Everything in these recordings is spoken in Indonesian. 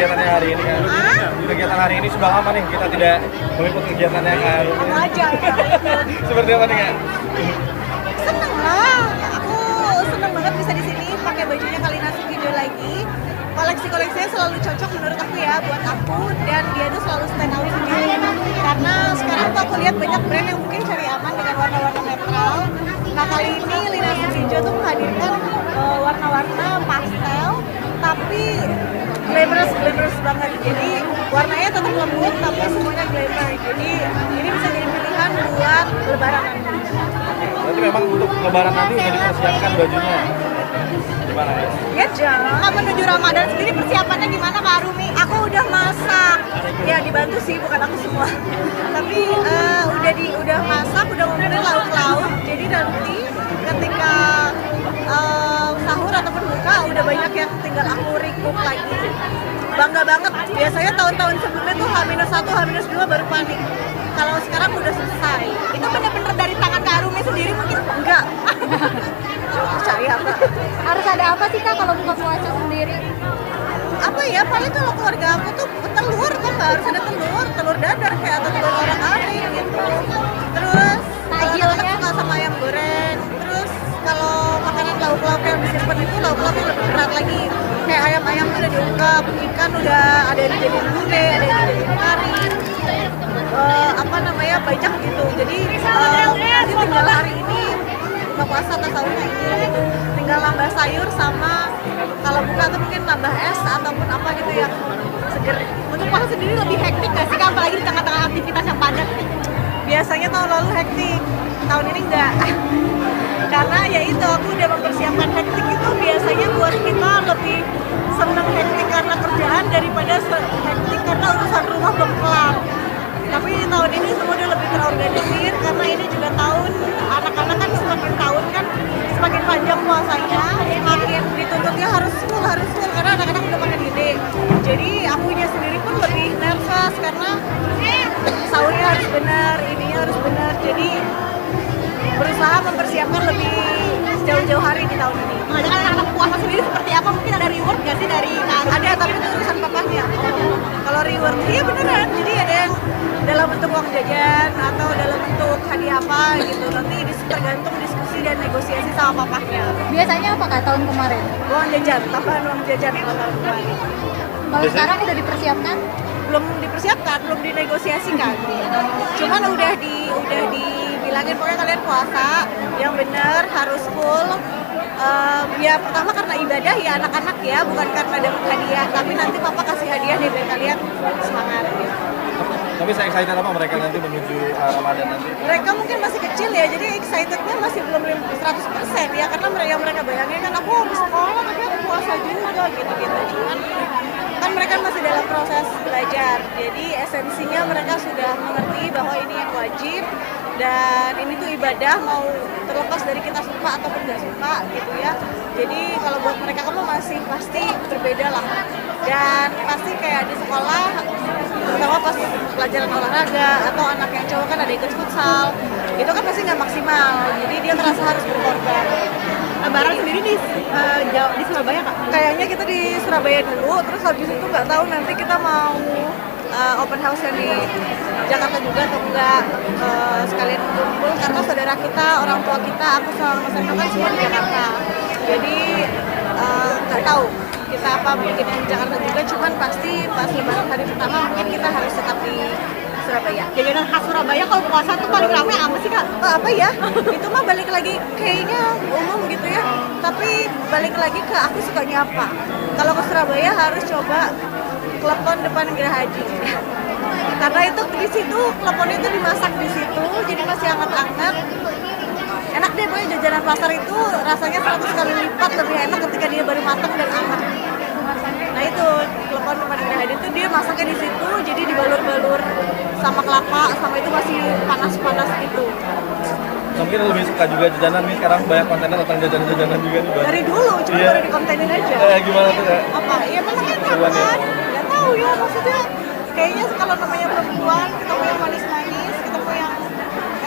kegiatannya hari ini kan? Kegiatan hari ini sudah lama nih kita tidak meliput kegiatannya kan? Kamu aja. Seperti apa nih Kak? Seneng lah, aku seneng banget bisa di sini pakai bajunya Kalina Studio lagi. Koleksi-koleksinya selalu cocok menurut aku ya buat aku, dan dia tuh selalu stand out sendiri. Karena sekarang tuh aku lihat banyak brand yang mungkin cari aman dengan warna-warna netral. Nah kali ini Lina Studio tuh menghadirkan warna-warna pastel, tapi glamorous banget. Jadi warnanya tetap lembut tapi semuanya glamour. Jadi ini bisa jadi pilihan buat lebaran nanti. Berarti memang untuk lebaran nanti udah dipersiapkan bajunya? Gimana ya? Ya jangan, menuju Ramadan sendiri persiapannya gimana Kak Arumi? Aku udah masak, ya dibantu sih bukan aku semua. Tapi udah masak, udah ngumpulin lauk-lauk. Jadi nanti ketika sahur ataupun buka udah banyak yang tinggal aku recook lagi. Bangga banget. Biasanya tahun-tahun sebelumnya tuh H-1, H-2 baru panik. Kalau sekarang udah selesai. Itu bener-bener dari tangan Kak Arumi sendiri mungkin enggak. Percaya apa? Harus ada apa sih Kak kalau buka puasa sendiri? Apa ya, paling kalau keluarga aku tuh telur kan, harus ada telur dadar kayak atau telur orang asin gitu. Terus Takjilnya suka sama ayam goreng. Terus kalau makanan lauk-lauk yang disimpan itu lauk-lauknya lebih berat lagi. Kayak ayam-ayam tuh udah diungkap, ikan udah ada yang dijadiin gulai, ada yang dijadiin kari. Banyak gitu. Jadi nanti tinggal hari ini buka puasa atau sahurnya ini tinggal nambah sayur sama kalau buka tuh mungkin nambah es ataupun apa gitu yang seger. untuk puasa sendiri lebih hektik gak sih Kak? Apalagi di tengah-tengah aktivitas yang padat? Biasanya tahun lalu hektik, tahun ini enggak. Karena ya itu aku udah mempersiapkan hektik itu biasanya buat kita lebih seneng hektik karena kerjaan daripada hektik karena urusan rumah belum kelar. Tapi tahun ini semua udah lebih terorganisir karena ini juga tahun anak-anak kan semakin tahun kan semakin panjang puasanya, semakin dituntutnya harus full karena anak-anak udah makin gede. Jadi akunya sendiri pun lebih nervous karena sahurnya harus benar, ininya harus benar. Jadi berusaha mempersiapkan lebih jauh-jauh hari di tahun ini. Mengajarkan anak-anak puasa sendiri seperti apa? Mungkin ada reward gak sih dari Kak? Ada, tapi itu urusan papahnya. Kalau reward, iya beneran. Jadi ada yang dalam bentuk uang jajan atau dalam bentuk hadiah apa gitu. Nanti tergantung diskusi dan negosiasi sama papahnya. Biasanya apa Kak tahun kemarin? Uang jajan, tambahan uang jajan kalau tahun kemarin. Kalau sekarang udah dipersiapkan? Belum dipersiapkan, belum dinegosiasikan. Cuman udah dibilangin pokoknya kalian puasa yang bener harus full. Ya pertama karena ibadah ya anak-anak ya, bukan karena dapat hadiah, tapi nanti papa kasih hadiah nih biar kalian semangat gitu. Tapi saya excited apa mereka nanti menuju Ramadan nanti? Mereka mungkin masih kecil ya, jadi excitednya masih belum 100% ya, karena mereka bayangin kan aku habis sekolah tapi aku puasa juga gitu-gitu. Cuman kan mereka masih dalam proses belajar, jadi esensinya mereka sudah mengerti bahwa ini yang wajib dan ini tuh ibadah, mau terlepas dari kita suka ataupun nggak suka gitu ya. Jadi kalau buat mereka kamu masih pasti berbeda lah, dan pasti kayak di sekolah terutama pas pelajaran olahraga atau anak yang cowok kan ada ikut futsal, itu kan pasti nggak maksimal, jadi dia terasa harus berkorban. Lebaran sendiri di Surabaya Kak? Kayaknya kita di Surabaya dulu, terus habis itu nggak tahu nanti kita mau open house yang di Jakarta juga atau enggak, sekalian kumpul karena saudara kita, orang tua kita, aku sama Mas Eko kan semua di Jakarta. Jadi nggak tahu kita apa bikin yang di Jakarta juga, cuman pasti pas lebaran hari pertama mungkin kita harus tetap di Surabaya. Jajanan khas Surabaya kalau puasa tuh paling ramai apa sih Kak? Apa ya? Itu mah balik lagi kayaknya umum gitu ya. Tapi balik lagi ke aku sukanya apa. Kalau ke Surabaya harus coba klepon depan Geraha Haji. Karena itu di situ kleponnya itu dimasak di situ, jadi masih hangat-hangat. Enak deh, pokoknya jajanan pasar itu rasanya 100 kali lipat lebih enak ketika dia baru matang dan hangat. Nah itu klepon depan Geraha Haji itu dia masaknya di situ, jadi dibalur-balur sama kelapa, sama itu masih panas-panas gitu. Mungkin lebih suka juga jajanan nih, sekarang banyak kontennya tentang jajanan-jajanan juga nih Bang. Dari dulu, cuma baru dikontenin aja. Gimana tuh Kak? Apa? Ya memang enak kan? Gak tahu ya, maksudnya kayaknya kalau namanya perempuan, ketemu yang manis-manis, ketemu yang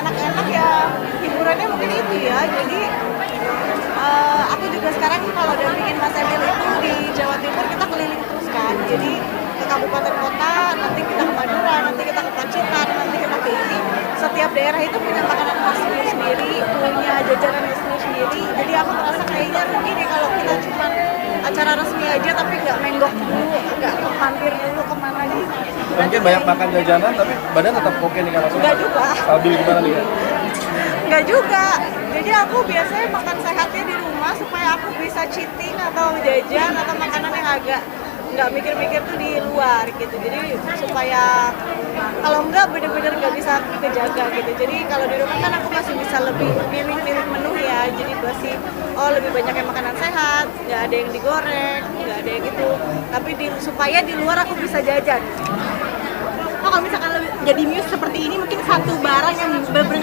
enak-enak ya hiburannya mungkin itu ya. Jadi aku juga sekarang kalau dampingin Mas Emil itu di Jawa Timur kita keliling terus kan. Jadi daerah itu punya makanan khas sendiri, punya jajanan sendiri. Jadi aku merasa kayaknya rugi deh kalau kita cuma acara resmi aja tapi nggak menggok dulu, nggak mampir dulu kemana gitu. Mungkin banyak makan jajanan tapi badan tetap oke nih kalau Nggak juga. stabil gimana nih Kak? Nggak juga. Jadi aku biasanya makan sehatnya di rumah supaya aku bisa cheating atau jajan atau makanan yang agak nggak mikir-mikir tuh di luar gitu. Jadi supaya kalau enggak bener-bener nggak bisa kejaga gitu. Jadi kalau di rumah kan aku masih bisa lebih milih-milih menu ya. Jadi masih lebih banyak yang makanan sehat, nggak ada yang digoreng, nggak ada yang gitu. Tapi supaya di luar aku bisa jajan. Oh, kalau misalkan jadi Muse seperti ini mungkin satu barang yang benar-benar